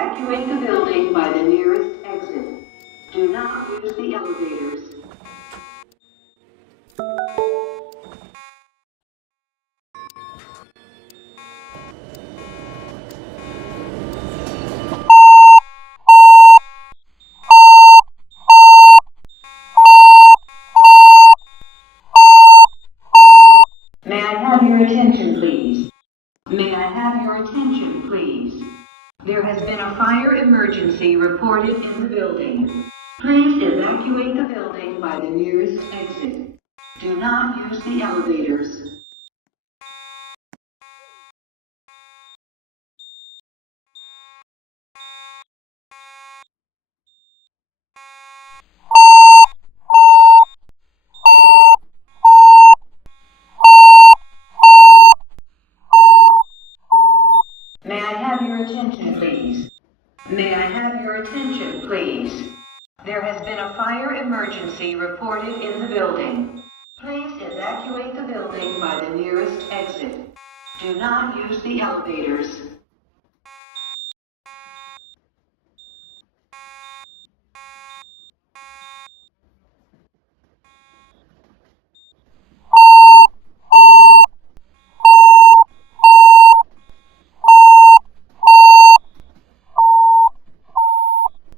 evacuate the building by the nearest exit. Do not use the elevators. May I have your attention, please? May I have your attention, please? There has been a fire emergency reported in the building. Please evacuate the building by the nearest exit. Do not use the elevators. May I have your attention, please? May I have your attention, please? There has been a fire emergency reported in the building. Please evacuate the building by the nearest exit. Do not use the elevators.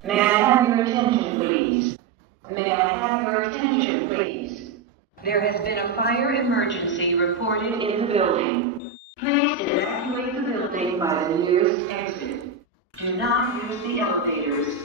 May I have your attention, please? May I have your attention, please? There has been a fire emergency reported in the building. Please evacuate the building by the nearest exit. Do not use the elevators.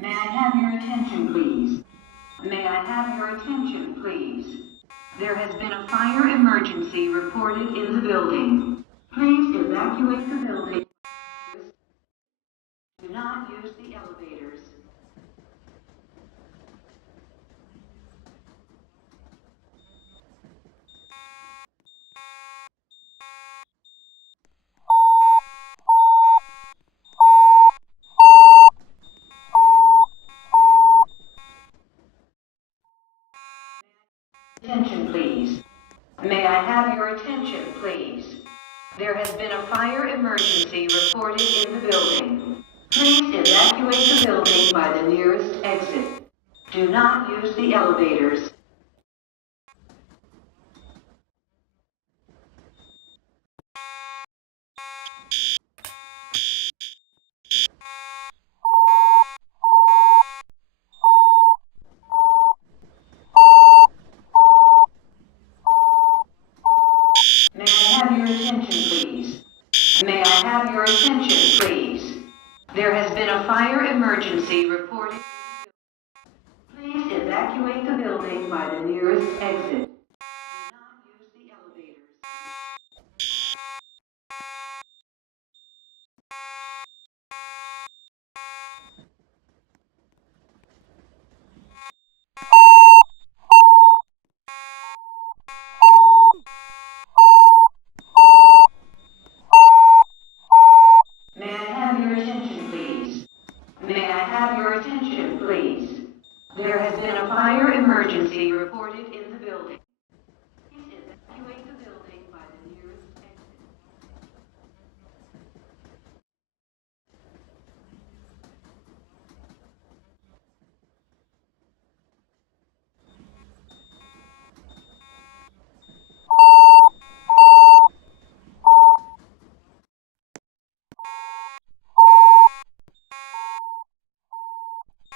May I have your attention, please? May I have your attention, please? There has been a fire emergency reported in the building. Please evacuate the building. Do not use the elevators. Attention, please. May I have your attention, please? There has been a fire emergency reported in the building. Please evacuate the building by the nearest exit. Do not use the elevators. May I have your attention, please? May I have your attention, please? There has been a fire emergency reported. Please evacuate the building by the nearest exit. Do not use the elevators. May I have your attention, please? May I have your attention, please? There has been a fire emergency reported in the building. Please evacuate the building by the nearest exit.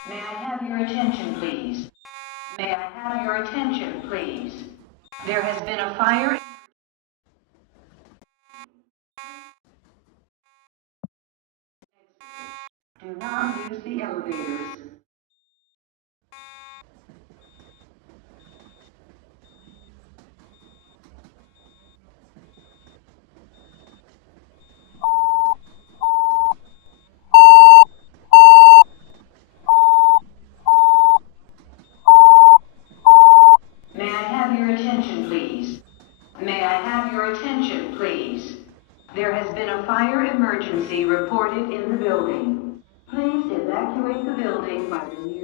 May I have your attention, please? May I have your attention, please? There has been a fire. Do not use the elevators. a fire emergency reported in the building. Please evacuate the building by the nearest